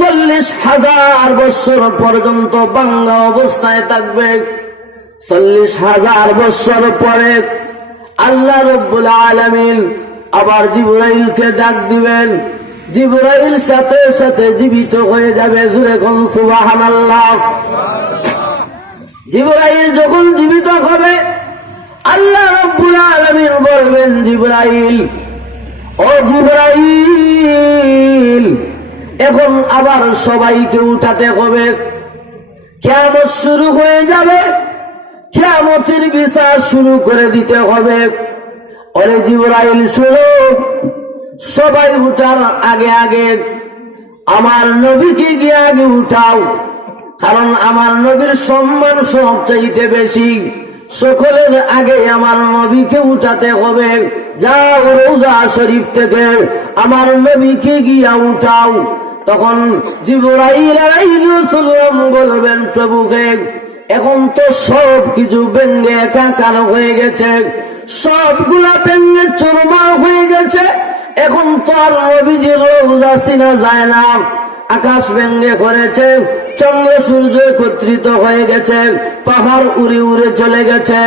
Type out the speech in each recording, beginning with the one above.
চল্লিশ হাজার বছর পর্যন্ত বাংলা অবস্থায় থাকবে। চল্লিশ হাজার বছর পরে আল্লাহ রব্বুল আলমিন আবার জিবরাইলকে ডাক দিবেন। জিবরাইল সাথে সাথে জীবিত হয়ে যাবে জুড়ে কোন সুবাহান আল্লাহ জিবরাইল যখন জীবিত হবে, আল্লাহ রব্বুল আলমিন বলবেন, জিবরাইল, ও জিবরাইল এখন আবার সবাইকে উঠাতে হবে। কেমন শুরু হয়ে যাবে। কেমতের বিচার শুরু করে দিতে হবে। ওরে জিবরাইল শুরু সবাই উঠার আগে আগে আমার নবীকে গিয়ে আগে উঠাও। কারণ আমার নবীর সম্মান সব চাইতে বেশি। সকলের আগে আমার নবীকে উঠাতে হবে। যাও রোজা শরীফ থেকে আমার নবীকে গিয়া উঠাও। তখন জিবরাইল আলাইহিসসালাম বলবেন, প্রভুকে, এখন তো সব কিছু ব্যঙ্গে একাকার হয়ে গেছে। সবগুলা ব্যঙ্গে চুরমার হয়ে গেছে। এখন তো আর নবীজির রোজা চিনা যায় না। আকাশ ব্যঙ্গে করেছে চন্দ্র সূর্য একত্রিত হয়ে গেছে, পাহাড় উড়ে উড়ে চলে গেছে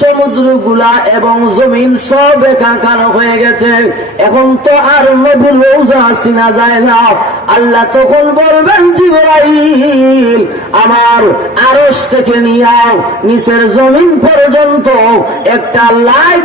সমুদ্রগুলা এবং জমিন সব একাকার হয়ে গেছে। এখন তো আর নবীর রোজা চিনা যায় না। আল্লাহ তখন বলবেন, জিবরাইল, আমার আরস থেকে নিয়াও নিচের জমিন পর্যন্ত একটা লাইট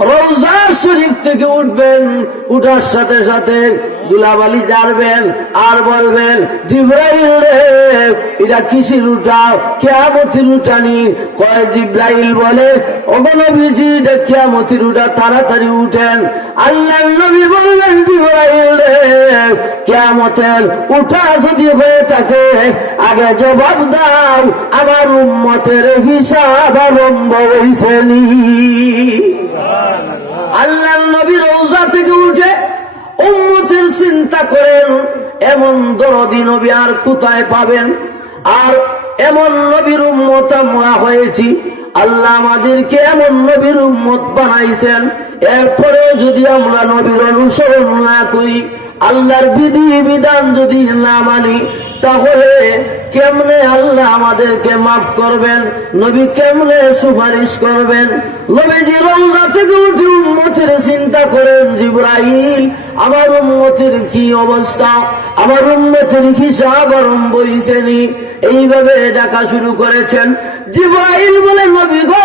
রওজা শরীফ থেকে উঠবেন, উঠার সাথে সাথে দুলাবালি জারবেন আর বলবেন, জিব্রাইল রে, এটা কিসির উঠা? কেয়ামতির উঠানি কয় জিব্রাইল বলে অগনবীজি এটা কেয়ামতির উঠা, তাড়াতাড়ি উঠেন। আল্লাহ নবী বলবেন, জিব্রাইল রে, কেয়ামতের উঠা যদি হয়ে থাকে, আগে জবাব দাও, আমার উম্মতের হিসাব আরম্ভ হয়েছে এমন দরদি নবী আর কোথায় পাবেন? আর এমন নবীর উম্মত আমরা হয়েছি। আল্লাহ আমাদেরকে এমন নবীর উম্মত বানাইছেন। এরপরেও যদি আমরা নবীর অনুসরণ না করি, আল্লাহর বিধি বিধান যদি না মানি, তাহলে কেমনে আল্লাহ আমাদেরকে মাফ করবেন? নবী কেমনে সুপারিশ করবেন? নবীজি রমজা থেকে উঠে চিন্তা করেন জিব্রাইল, আমার উন্মতির কি অবস্থা? আমার উন্মতির হিসাব আরম্ভ হইছেনি এইভাবে ডাকা শুরু করেছেন। জিব্রাইল বলে, নবী গো